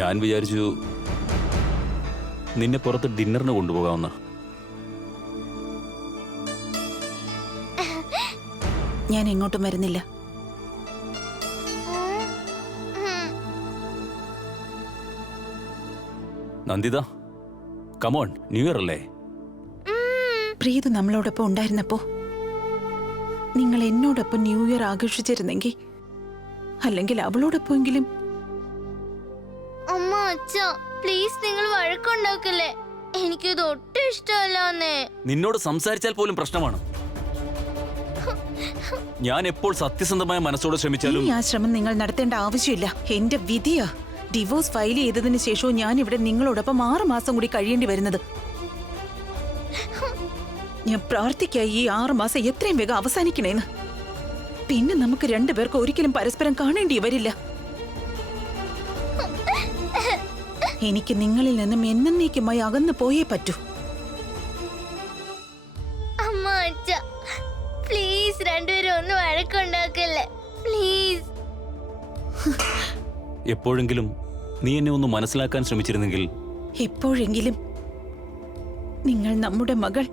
ഞാൻ വിചാരിച്ചു നിന്നെ പുറത്ത് ഡിന്നറിന് കൊണ്ടുപോകാമെന്ന്. ഞാൻ എങ്ങോട്ടും വരുന്നില്ല. നന്ദിത, കമോൺ, ന്യൂ ഇയർ അല്ലേ? പ്രീതു നമ്മളോടൊപ്പം ഉണ്ടായിരുന്നപ്പോ നിങ്ങൾ എന്നോടൊപ്പം ന്യൂ ഇയർ ആഘോഷിച്ചിരുന്നെങ്കിൽ, അല്ലെങ്കിൽ അവളോടൊപ്പമെങ്കിലും. അമ്മ അച്ഛ പ്ലീസ് നിങ്ങൾ വഴക്കുണ്ടാക്കല്ലേ, എനിക്കിത് ഒട്ടും ഇഷ്ടമല്ലാന്നേ. നിന്നോട് സംസാരിച്ചാൽ പോലും പ്രശ്നമാണ്. ഞാൻ എപ്പോൾ സത്യസന്ധമായ മനസ്സോടെ ശ്രമിച്ചാലും ആ ശ്രമം നിങ്ങൾ നടത്തേണ്ട ആവശ്യമില്ല. എന്റെ വിധിയാ ഡിവോഴ്സ് ഫയൽ ചെയ്തതിന് ശേഷവും ഞാൻ ഇവിടെ നിങ്ങളോടൊപ്പം 6 മാസം കൂടി കഴിയേണ്ടി വരുന്നത്. ഞാൻ പ്രാർത്ഥിക്കായി ഈ 6 മാസം എത്രയും വേഗം അവസാനിക്കണേന്ന്. പിന്നെ നമുക്ക് രണ്ടുപേർക്ക് ഒരിക്കലും പരസ്പരം കാണേണ്ടി വരില്ല. എനിക്ക് നിങ്ങളിൽ നിന്നും എന്നേക്കുമായി അകന്നു പോയേ പറ്റൂ. അമ്മ അച്ഛ പ്ലീസ് രണ്ടുപേരും ഒന്ന് വഴക്കുണ്ടാക്കല്ലേ പ്ലീസ്. എപ്പോഴെങ്കിലും നീ എന്നെ ഒന്ന് മനസ്സിലാക്കാൻ ശ്രമിച്ചിരുന്നെങ്കിൽ. എപ്പോഴെങ്കിലും നിങ്ങൾ നമ്മുടെ മകൾ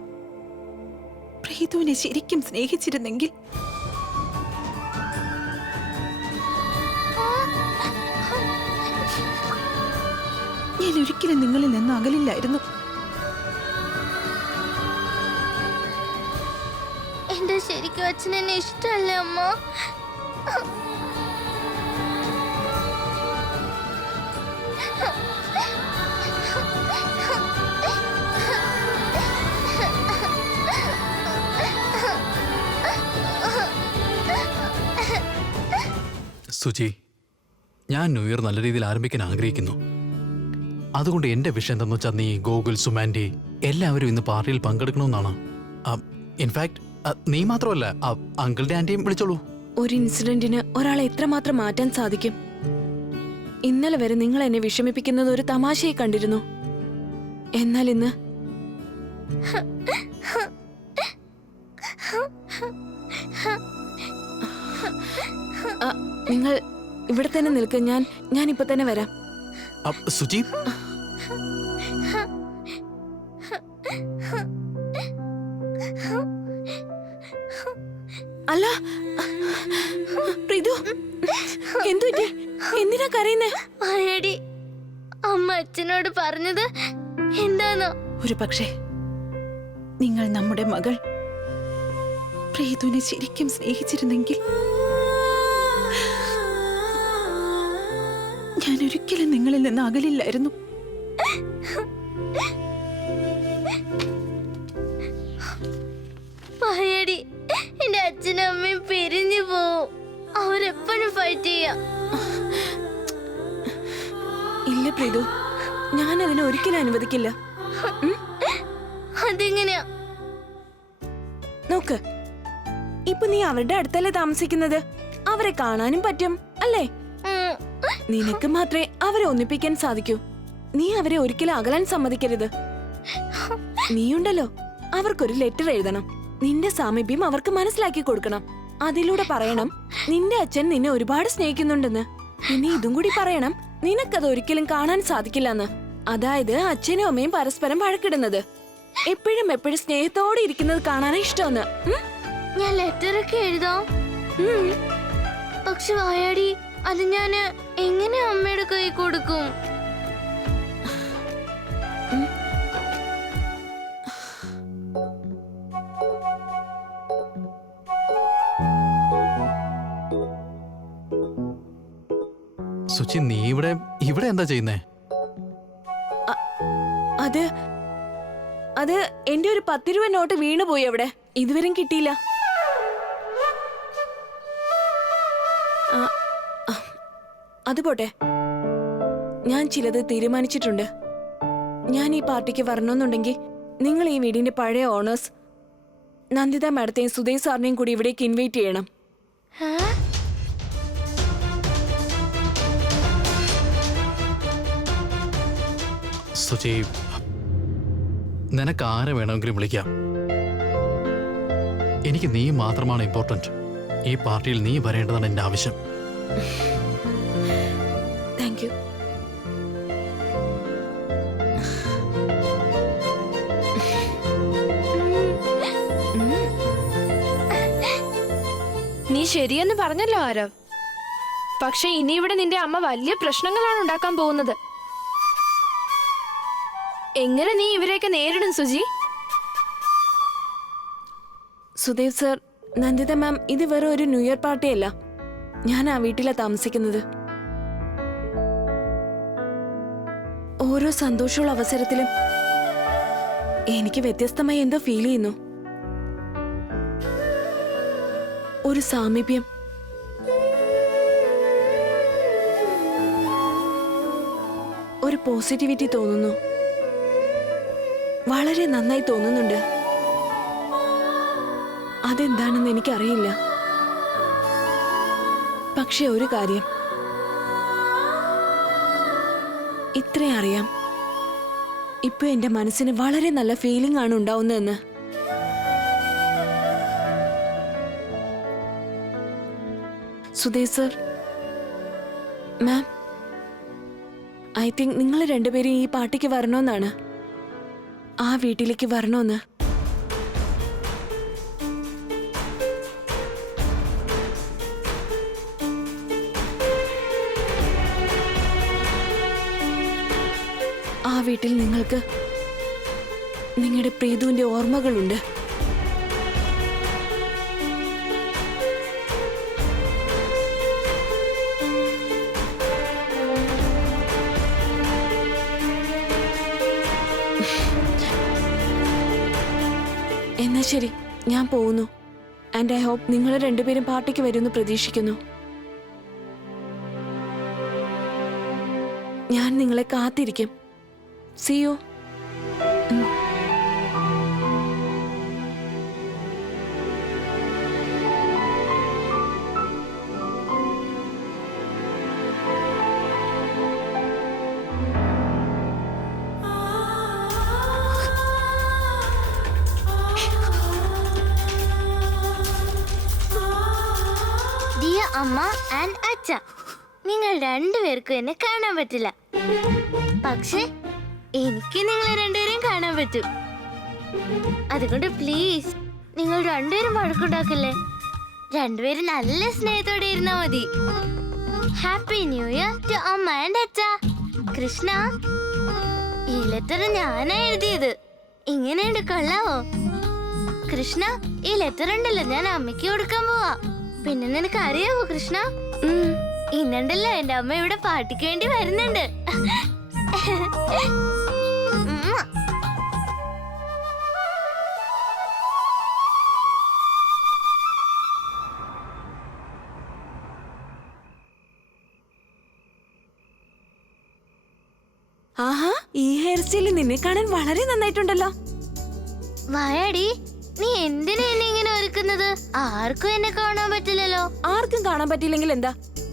പ്രീതുവിനെ ശരിക്കും സ്നേഹിച്ചിരുന്നെങ്കിൽ. ഞാൻ ഒരിക്കലും നിങ്ങളിൽ നിന്ന് അകലില്ലായിരുന്നു. എന്റെ ശരിക്കും അച്ഛനെന്നെ ഇഷ്ടമല്ലേ അമ്മ? സുചി, ഞാൻ ന്യൂ ഇയർ നല്ല രീതിയിൽ ആരംഭിക്കാൻ ആഗ്രഹിക്കുന്നു. അതുകൊണ്ട് എന്റെ വിഷയം എന്താണെന്ന് വെച്ചാൽ നീ, ഗോകുൽ, സുമാൻഡി എല്ലാവരും ഇന്ന് പാർട്ടിയിൽ പങ്കെടുക്കണമെന്നാണ്. ഇൻഫാക്ട് നീ മാത്രമല്ല, അങ്കിളുടെ ആന്റിയും വിളിച്ചോളൂ. ഒരു ഇൻസിഡന്റിന് ഒരാളെ എത്രമാത്രം മാറ്റാൻ സാധിക്കും? ഇന്നലെ വരെ നിങ്ങൾ എന്നെ വിഷമിപ്പിക്കുന്നത് ഒരു തമാശയായി കണ്ടിരുന്നു. എന്നാൽ ഇന്ന് നിങ്ങൾ ഇവിടെ തന്നെ നിൽക്ക്. ഞാൻ ഇപ്പൊ തന്നെ വരാം. സുചി, അല്ല പ്രീതു, എന്തുപറ്റി? എന്തിനാ കരയുന്നേ? അയ്യടി, അമ്മ അച്ഛനോട് പറഞ്ഞത് എന്താണോ? ഒരു പക്ഷേ നിങ്ങൾ നമ്മുടെ മകൾ പ്രീതുവിനെ ശരിക്കും സ്നേഹിച്ചിരുന്നെങ്കിൽ ഞാൻ ഒരിക്കലും നിങ്ങളിൽ നിന്ന് അകലില്ലായിരുന്നു. അയ്യടി, എന്റെ അച്ഛനും അമ്മയും പിരിഞ്ഞു പോവും. അവരെപ്പോഴും ഫൈറ്റ് ചെയ്യാം. ഇല്ല പ്രീതു, ഞാൻ അതിനെ ഒരിക്കലും അനുവദിക്കില്ല. അതെങ്ങനെയാ? നോക്ക്, ഇപ്പൊ നീ അവരുടെ അടുത്തല്ലേ താമസിക്കുന്നത്. അവരെ കാണാനും പറ്റും അല്ലേ? നിനക്ക് മാത്രമേ അവരെ ഒന്നിപ്പിക്കാൻ സാധിക്കൂ. നീ അവരെ ഒരിക്കലും അകലാൻ സമ്മതിക്കരുത്. നീയുണ്ടല്ലോ, അവർക്കൊരു ലെറ്റർ എഴുതണം. നിന്റെ സാമീപ്യം അവർക്ക് മനസ്സിലാക്കി കൊടുക്കണം. അതിലൂടെ പറയണം നിന്റെ അച്ഛൻ നിന്നെ ഒരുപാട് സ്നേഹിക്കുന്നുണ്ടെന്ന്. പിന്നെ ഇതും കൂടി പറയണം നിനക്കത് ഒരിക്കലും കാണാൻ സാധിക്കില്ലെന്ന്. അതായത് അച്ഛനും അമ്മയും പരസ്പരം വഴക്കിടുന്നത്, എപ്പോഴും സ്നേഹത്തോടെ ഇരിക്കുന്നത് കാണാനാ ഇഷ്ടമെന്ന്. ഞാൻ ലെറ്ററൊക്കെ എഴുതാം. പക്ഷെ വായാടി, അത് ഞാന് എങ്ങനെ അമ്മയുടെ കൈ കൊടുക്കും? സുചി, നീ ഇവിടെ എന്താ ചെയ്യുന്നേ? അത് എന്റെ ഒരു 10 രൂപ നോട്ട് വീണുപോയി അവിടെ. ഇതുവരെയും കിട്ടിയില്ല. അത് പോട്ടെ, ഞാൻ ചിലത് തീരുമാനിച്ചിട്ടുണ്ട്. ഞാൻ ഈ പാർട്ടിക്ക് വരണമെന്നുണ്ടെങ്കിൽ നിങ്ങൾ ഈ വീടിന്റെ പഴയ ഓണേഴ്സ് നന്ദിത മാഡത്തെയും സുധേ സാറിനെയും കൂടി ഇവിടേക്ക് ഇൻവൈറ്റ് ചെയ്യണം. സുചി, നിനക്ക് ആരെ വേണമെങ്കിലും വിളിക്കാം. എനിക്ക് നീ മാത്രമാണ് ഇമ്പോർട്ടന്റ്. ഈ പാർട്ടിയിൽ നീ വരേണ്ടതാണ് എന്റെ ആവശ്യം. Thank you. നീ ശരിയെന്ന് പറഞ്ഞല്ലോ ആരവ്. പക്ഷെ ഇനി ഇവിടെ നിന്റെ അമ്മ വലിയ പ്രശ്നങ്ങളാണ് ഉണ്ടാക്കാൻ പോകുന്നത്. എങ്ങനെ നീ ഇവരെയൊക്കെ നേരിടും സുജി? സുദേവ് സർ, നന്ദിത മാം, ഇത് വെറും ഒരു ന്യൂ ഇയർ പാർട്ടിയല്ല. ഞാൻ ആ വീട്ടിലാ താമസിക്കുന്നത്. ഓരോ സന്തോഷമുള്ള അവസരത്തിലും എനിക്ക് വ്യത്യസ്തമായി എന്തോ ഫീൽ ചെയ്യുന്നു. ഒരു സാമീപ്യം. ഒരു പോസിറ്റിവിറ്റി തോന്നുന്നു. വളരെ നന്നായി തോന്നുന്നുണ്ട്. അതെന്താണെന്ന് എനിക്കറിയില്ല. പക്ഷെ ഒരു കാര്യം ഇത്രയും അറിയാം, ഇപ്പൊ എന്റെ മനസ്സിന് വളരെ നല്ല ഫീലിംഗ് ആണ് ഉണ്ടാവുന്നതെന്ന്. Sudheer sir, ma'am, I think നിങ്ങൾ രണ്ടുപേരും ഈ പാർട്ടിക്ക് വരണമെന്നാണ്. ആ വീട്ടിലേക്ക് വരണമെന്ന്. ആ വീട്ടിൽ നിങ്ങൾക്ക് നിങ്ങളുടെ പ്രീതുവിന്റെ ഓർമ്മകളുണ്ട്. എന്നാ ശരി, ഞാൻ പോകുന്നു. ആൻഡ് ഐ ഹോപ്പ് നിങ്ങൾ രണ്ടുപേരും പാർട്ടിക്ക് വരുമെന്ന് പ്രതീക്ഷിക്കുന്നു. ഞാൻ നിങ്ങളെ കാത്തിരിക്കും. See you. ഡിയർ അമ്മ ആൻഡ് അച്ഛ, നിങ്ങൾ രണ്ടുപേർക്കും എന്നെ കാണാൻ പറ്റില്ല. പക്ഷേ എനിക്ക് നിങ്ങളെ രണ്ടുപേരെയും കാണാൻ പറ്റും. അതുകൊണ്ട് പ്ലീസ് നിങ്ങൾ രണ്ടുപേരും വഴക്കുണ്ടാക്കല്ലേ. രണ്ടുപേരും നല്ല സ്നേഹത്തോടെ ഇരുന്നാ മതി. ഹാപ്പി ന്യൂ ഇയർ ടു അമ്മ ആൻഡ് അച്ഛ. കൃഷ്ണ, ഈ ലെറ്റർ ഞാനാ എഴുതിയത്. ഇങ്ങനെയുണ്ട്, കൊള്ളാവോ? കൃഷ്ണ, ഈ ലെറ്റർ ഉണ്ടല്ലോ ഞാൻ അമ്മയ്ക്ക് കൊടുക്കാൻ പോവാ. പിന്നെ നിനക്ക് അറിയാവോ കൃഷ്ണ, ഇന്നുണ്ടല്ലോ എന്റെ അമ്മ ഇവിടെ പാർട്ടിക്ക് വേണ്ടി വരുന്നുണ്ട്. ആഹാ, ഈ ഹെയർ സ്റ്റൈൽ നിന്നെ കാണാൻ വളരെ നന്നായിട്ടുണ്ടല്ലോ. വായാടി, നീ എന്തിനാ എന്നെ ഇങ്ങനെ ഒരുക്കുന്നത്? ആർക്കും എന്നെ കാണാൻ പറ്റില്ലല്ലോ. ആർക്കും കാണാൻ പറ്റില്ലെങ്കിൽ എന്താ,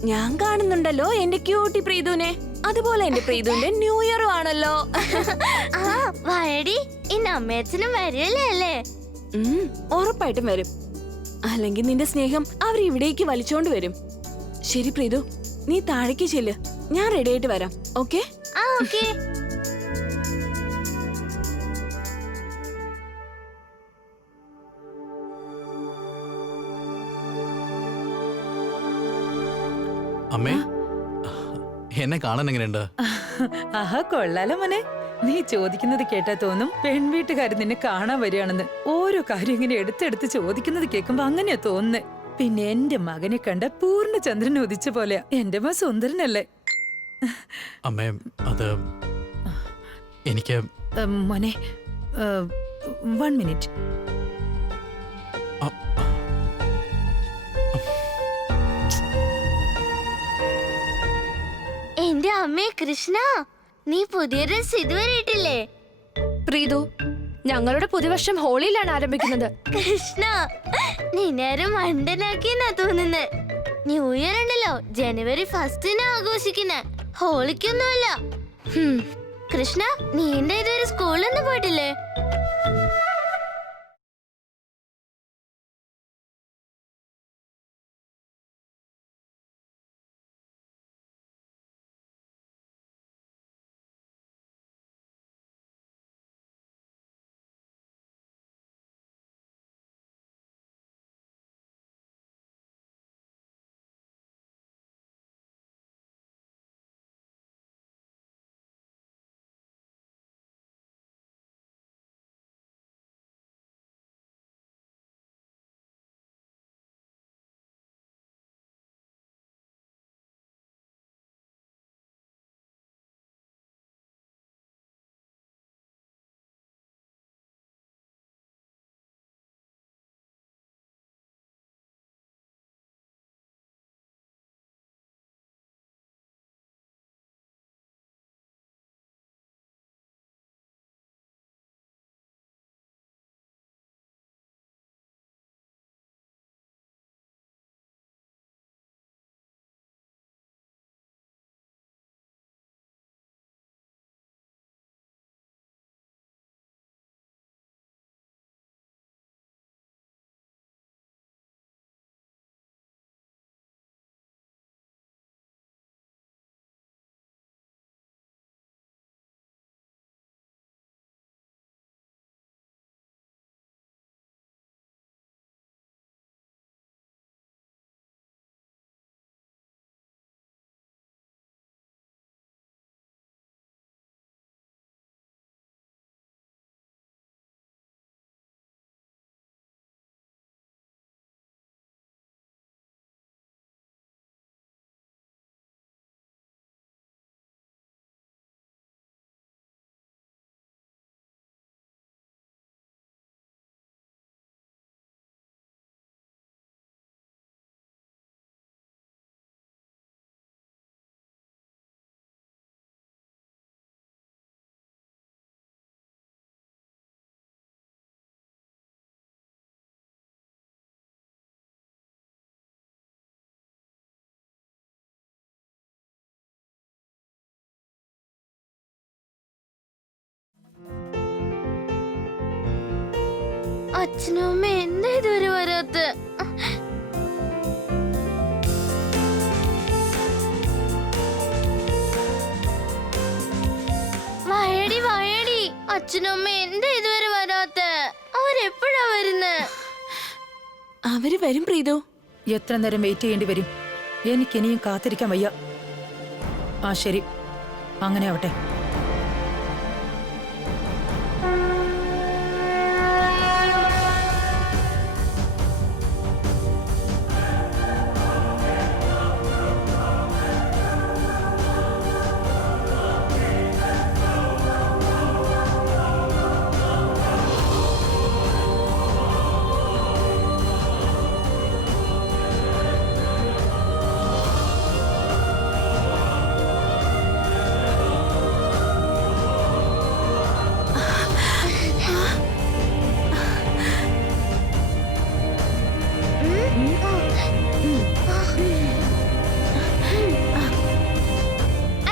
ഞാൻ കാണുന്നുണ്ടല്ലോ എന്റെ ക്യൂട്ടി പ്രീതുവിനെ. അതുപോലെ എന്റെ പ്രീതുവിന്റെ ന്യൂ ഇയറും ആണല്ലോ. ആ വായാടി, ഇന്ന് അമ്മയച്ഛനും വരുമല്ലേ അല്ലേ? ഉറപ്പായിട്ടും വരും. അല്ലെങ്കിൽ നിന്റെ സ്നേഹം അവർ ഇവിടേക്ക് വലിച്ചോണ്ട് വരും. ശരി പ്രീതു, നീ താഴേക്ക് ചെല്ല്, ഞാൻ റെഡി ആയിട്ട് വരാം. ഓക്കെ? ആ ഓക്കെ. അമ്മേ, എന്നെ കാണാൻ എങ്ങനെയുണ്ട്? ആഹാ, കൊള്ളാലോ മോനെ. നീ ചോദിക്കുന്നത് കേട്ടാ തോന്നും പെൺവീട്ടുകാർ നിന്നെ കാണാൻ വരികയാണെന്ന്. ഓരോ കാര്യം ഇങ്ങനെ എടുത്തെടുത്ത് ചോദിക്കുന്നത് കേൾക്കുമ്പോ അങ്ങനെയാ തോന്നുന്നേ. പിന്നെ എന്റെ മകനെ കണ്ട പൂർണ്ണചന്ദ്രൻ ഉദിച്ച പോലെയാ. എന്റെ മകൻ സുന്ദരനല്ലേ അമ്മേ, അത് എനിക്ക് മോനെ, 1 മിനിറ്റ്. എന്റെ അമ്മേ കൃഷ്ണ, നീ പുതിയ ഡ്രസ് ഇതുവരെ ഇട്ടില്ലേ? പ്രീതു, ഞങ്ങളുടെ പുതുവർഷം ഹോളിയിലാണ് ആരംഭിക്കുന്നത്. കൃഷ്ണ, നിന്നേരം മണ്ടനാക്കിയെന്നാ തോന്നുന്നത്. ന്യൂ ഇയർ ഉണ്ടല്ലോ ജനുവരി 1 ആഘോഷിക്കുന്നെ, ഹോളിക്കൊന്നുമല്ല. കൃഷ്ണ, നീ എന്റെ ഇതുവരെ സ്കൂളിലൊന്നും പോയിട്ടില്ലേ? അച്ഛനും അമ്മ എന്താ ഇതുവരെ വരാത്ത? വയടി വയടി, അച്ഛനും അമ്മ എന്താ ഇതുവരെ വരാത്ത? അവരെപ്പോഴാ വരുന്നേ? അവര് വരും പ്രീതു. എത്ര നേരം വെയിറ്റ് ചെയ്യേണ്ടി വരും? എനിക്കിനിയും കാത്തിരിക്കാൻ വയ്യ. ആ ശരി, അങ്ങനെ ആവട്ടെ.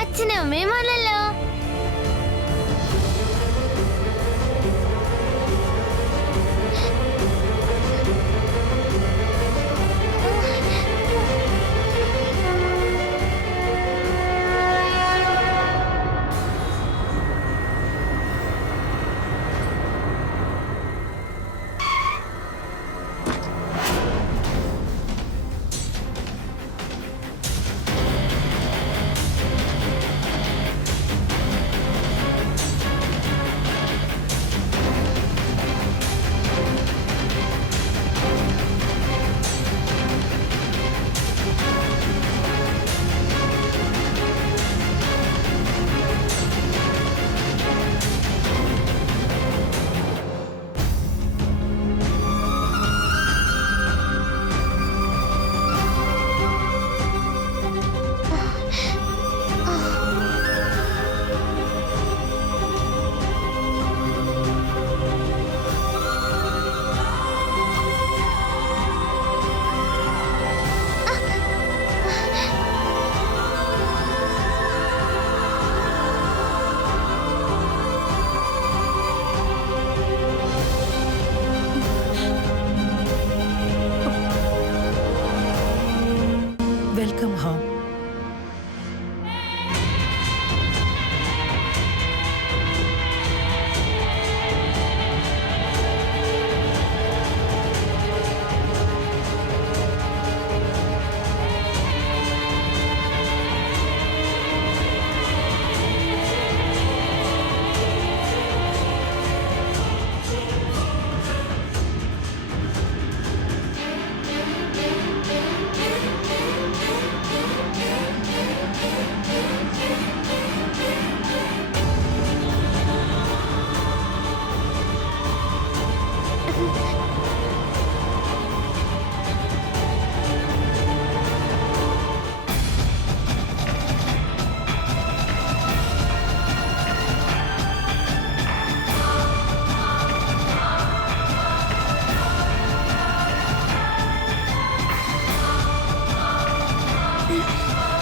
അച്ഛനും അമ്മയും വന്നല്ലോ. Welcome home.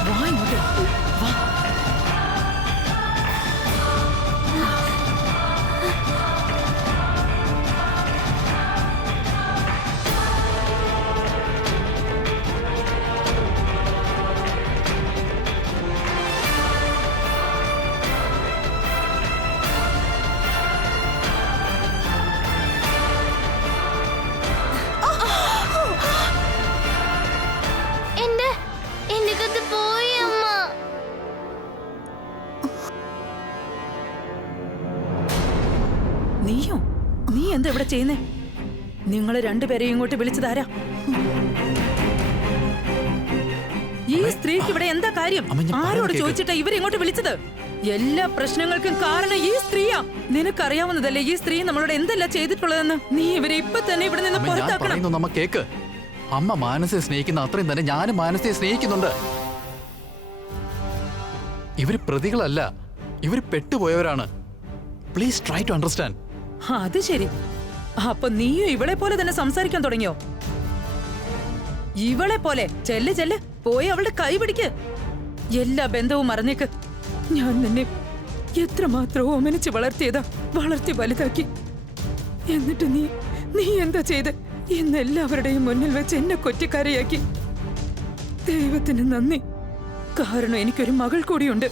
വാ ഇങ്ങോട്ട്, വാ. എന്റെ കത്ത് പോയി അമ്മ. നീയോ? നീ എന്താ ഇവിടെ ചെയ്യുന്നേ? നിങ്ങള് രണ്ടുപേരെയും ഇങ്ങോട്ട് വിളിച്ചതാരാ? ഈ സ്ത്രീക്ക് ഇവിടെ എന്താ കാര്യം? അമ്മ, ഞാൻ ആരോട് പറയുന്നത് ചോദിച്ചിട്ടാ ഇവരിങ്ങോട്ട് വിളിച്ചത്? എല്ലാ പ്രശ്നങ്ങൾക്കും കാരണം ഈ സ്ത്രീയാ. നിനക്കറിയാവുന്നതല്ലേ ഈ സ്ത്രീ നമ്മളോട് എന്തെല്ലാം ചെയ്തിട്ടുള്ളതെന്ന്? നീ ഇവരെ ഇപ്പൊ തന്നെ ഇവിടെ നിന്ന് അമ്മ, ഞാൻ പുറത്താക്കണം. പറയുന്നു നമ്മ കേക്ക്. അമ്മ മാനസയെ സ്നേഹിക്കുന്ന അത്രയും തന്നെ ഞാനും മാനസയെ സ്നേഹിക്കുന്നുണ്ട്. ഇവര് പ്രതികളല്ല, ഇവര് പെട്ടുപോയവരാണ്. Please try to understand. അത് ശരി. അപ്പൊ നീയും ഇവളെ പോലെ തന്നെ സംസാരിക്കാൻ തുടങ്ങിയോ? ഇവളെ പോലെ ചെല്ല് ചെല്ല്, പോയി അവളുടെ കൈ പിടിക്ക്. എല്ലാ ബന്ധവും മറന്നേക്ക്. ഞാൻ നിന്നെ എത്രമാത്രം ഓമനിച്ച് വളർത്തിയതാ, വളർത്തി വലുതാക്കി. എന്നിട്ട് നീ നീ എന്താ ചെയ്ത്? ഇന്ന് എല്ലാവരുടെയും മുന്നിൽ വെച്ച് എന്നെ കൊറ്റിക്കാരയാക്കി. ദൈവത്തിന് നന്ദി. കാരണം എനിക്കൊരു മകൾ കൂടിയുണ്ട്.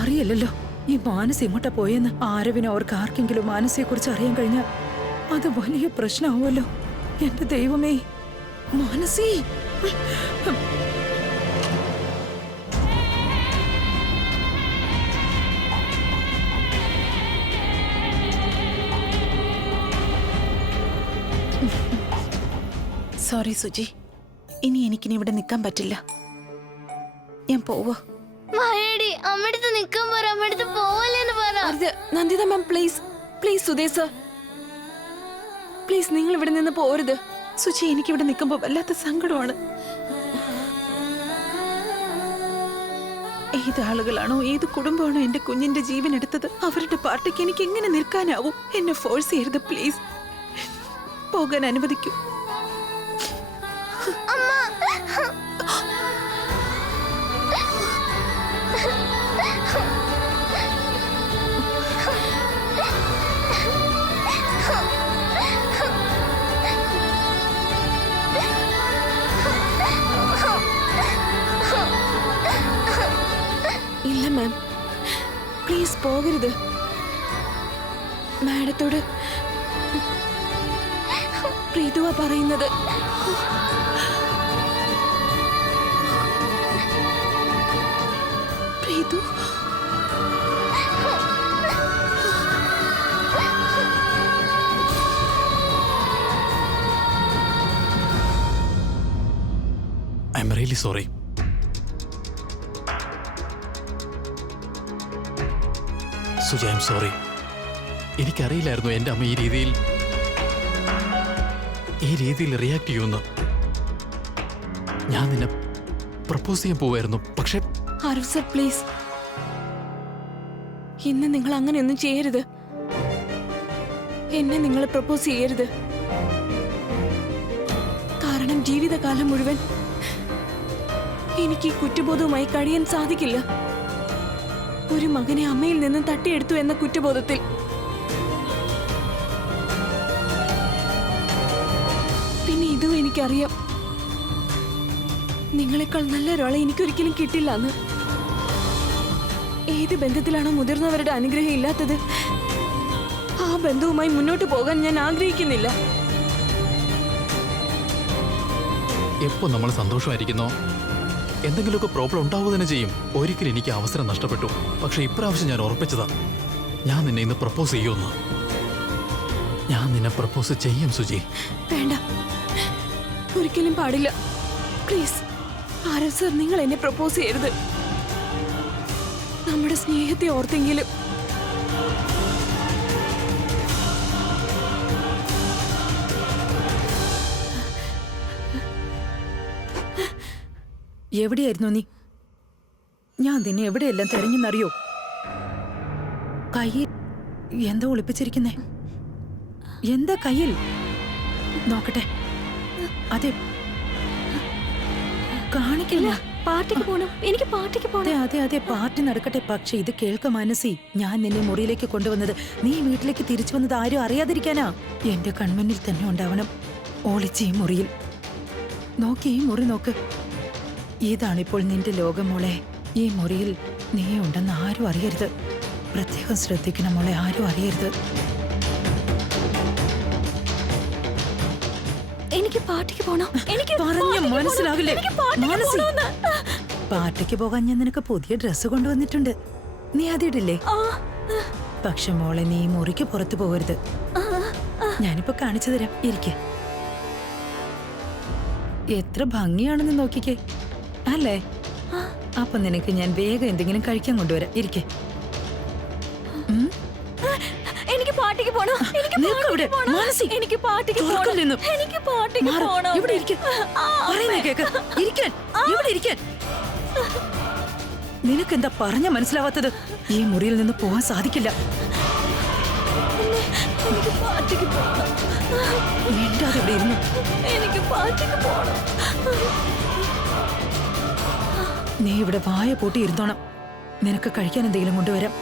അറിയില്ലല്ലോ ഈ മാനസ് എങ്ങോട്ടാ പോയെന്ന്. ആരവിന് അവർക്ക് ആർക്കെങ്കിലും മാനസിയെ കുറിച്ച് അറിയാൻ കഴിഞ്ഞാൽ അത് വലിയ പ്രശ്നമാവുമല്ലോ. എന്റെ ദൈവമേ, മാനസി! സോറി സുജി, ഇനി എനിക്കിനി ഇവിടെ നിൽക്കാൻ പറ്റില്ല. ഞാൻ പോവാ. വായടി, അമ്മടുത്ത് നിക്കാൻ പറ, അമ്മടുത്ത് പോവല്ലേന്ന് പറ. അത് നന്ദിത മാം, പ്ലീസ് പ്ലീസ് സുധേ സർ, പ്ലീസ് നിങ്ങൾ ഇവിടെ നിന്ന് പോരുത്. സുജി, എനിക്കിവിടെ നിൽക്കുമ്പോൾ വല്ലാത്ത സങ്കടമാണ്. ഏത് ആളുകളാണോ ഏത് കുടുംബമാണോ എന്റെ കുഞ്ഞിന്റെ ജീവൻ എടുത്തത്, അവരുടെ പാർട്ടിക്ക് എനിക്ക് എങ്ങനെ നിൽക്കാനാവും? എന്നെ ഫോഴ്സ് ചെയ്യരുത് പ്ലീസ്. പോകാൻ അനുവദിക്കൂ. ഇല്ല മാം, പ്ലീസ് പോകരുത്. മാഡത്തോട് പ്രീതുവാ പറയുന്നത്. Preethu, I am really sorry. Suja, I am sorry. എനിക്കറിയില്ലായിരുന്നു എൻ്റെ അമ്മ ഈ രീതിയിൽ റിയാക്ട് ചെയ്യുമെന്ന്. ഞാൻ നിന്നെ പ്രപ്പോസ് ചെയ്യാൻ പോവായിരുന്നു, പക്ഷെ ആരവ് സർ പ്ലീസ്, ഇന്ന് നിങ്ങൾ അങ്ങനെയൊന്നും ചെയ്യരുത്. എന്നെ നിങ്ങൾ പ്രപ്പോസ് ചെയ്യരുത്. കാരണം ജീവിതകാലം മുഴുവൻ എനിക്ക് ഈ കുറ്റബോധവുമായി കഴിയാൻ സാധിക്കില്ല. ഒരു മകനെ അമ്മയിൽ നിന്നും തട്ടിയെടുത്തു എന്ന കുറ്റബോധത്തിൽ. പിന്നെ ഇതും എനിക്കറിയാം, നിങ്ങളെക്കാൾ നല്ല ഒരാളെ എനിക്കൊരിക്കലും കിട്ടില്ല എന്ന്. ഏത് ബന്ധത്തിലാണോ മുതിർന്നവരുടെ അനുഗ്രഹം ഇല്ലാത്തത്, ആ ബന്ധവുമായി മുന്നോട്ട് പോകാൻ ഞാൻ ആഗ്രഹിക്കുന്നില്ല. എപ്പോ നമ്മൾ സന്തോഷമായിരിക്കുന്നോ എന്തെങ്കിലുമൊക്കെ പ്രോബ്ലം ഉണ്ടാവുക തന്നെ ചെയ്യും. ഒരിക്കലും എനിക്ക് അവസരം നഷ്ടപ്പെട്ടു, പക്ഷെ ഇപ്രാവശ്യം ഞാൻ ഉറപ്പിച്ചതാ, ഞാൻ നിന്നെ ഇന്ന് പ്രപ്പോസ് ചെയ്യുമെന്ന്. ഞാൻ നിന്നെ പ്രപ്പോസ് ചെയ്യും സുജി. വേണ്ട, ഒരിക്കലും പാടില്ല. പ്ലീസ് ആരവ് സർ, നിങ്ങൾ എന്നെ പ്രപ്പോസ് ചെയ്യരുത്. നമ്മുടെ സ്നേഹത്തെ ഓർത്തെങ്കിലും. എവിടെയായിരുന്നു നീ? ഞാൻ നിന്നെ എവിടെയെല്ലാം തെരഞ്ഞെന്നറിയോ? കയ്യിൽ എന്താ ഒളിപ്പിച്ചിരിക്കുന്നേ? എന്താ കയ്യിൽ? നോക്കട്ടെ. അതെ, കാണിക്കില്ല. പാർട്ടിക്ക് പോണം, എനിക്ക് പാർട്ടിക്ക് പോണം. അതെ അതെ അതെ, പാർട്ടി നടക്കട്ടെ. പക്ഷെ ഇത് കേൾക്ക മാനസി, ഞാൻ നിന്നെ മുറിയിലേക്ക് കൊണ്ടുവന്നത്, നീ വീട്ടിലേക്ക് തിരിച്ചു വന്നത് ആരും അറിയാതിരിക്കാനാ. എന്റെ കൺമുന്നിൽ തന്നെ ഉണ്ടാവണം, ഒളിച്ച് ഈ മുറിയിൽ. നോക്കി, ഈ മുറി നോക്ക്. ഇതാണിപ്പോൾ നിന്റെ ലോകം മോളെ. ഈ മുറിയിൽ നീ ഉണ്ടെന്ന് ആരും അറിയരുത്. പ്രത്യേകം ശ്രദ്ധിക്കണം മോളെ, ആരും അറിയരുത്. എനിക്ക് പാർട്ടിക്ക് പോണം. എനിക്ക് പറഞ്ഞ മനസ്സിലാവില്ലേ മാനസി? പാർട്ടിക്ക് പോകാൻ ഞാൻ നിനക്ക് പുതിയ ഡ്രസ്സ് കൊണ്ടുവന്നിട്ടുണ്ട്, നീ അതിടില്ലേ? പക്ഷെ മോളെ, നീ ഈ മുറിക്ക് പുറത്തു പോകരുത്. ഞാനിപ്പോ കാണിച്ചു തരാം, ഇരിക്കെ. എത്ര ഭംഗിയാണെന്ന് നോക്കിക്കേ, അല്ലേ? അപ്പൊ നിനക്ക് ഞാൻ വേഗം എന്തെങ്കിലും കഴിക്കാൻ കൊണ്ടുവരാം, ഇരിക്കെ. എനിക്ക് പാർട്ടിക്ക് പോണം. നിൽക്കവിടെ മാനസി. എനിക്ക് പാർട്ടിക്ക് തുറക്കൽ നിന്നും. എനിക്ക് പാർട്ടിക്ക് മാറ്, പോണം. ഇവിടെ ഇരിക്ക്. പറയുന്നേ കേക്ക്. ഇരിക്കാൻ, ഇവിടെ ഇരിക്കാൻ. നിനക്കെന്താ പറഞ്ഞ മനസ്സിലാവാത്തത്? ഈ മുറിയിൽ നിന്ന് പോകാൻ സാധിക്കില്ല. എനിക്ക് പാർട്ടിക്ക് പോകണം. മിണ്ടാതെ ഇവിടെ ഇരുന്നു. എനിക്ക് പാർട്ടിക്ക് പോകണം. നീ ഇവിടെ വായ പൂട്ടി ഇരുന്നോണം. നിനക്ക് കഴിക്കാൻ എന്തെങ്കിലും കൊണ്ടുവരാം.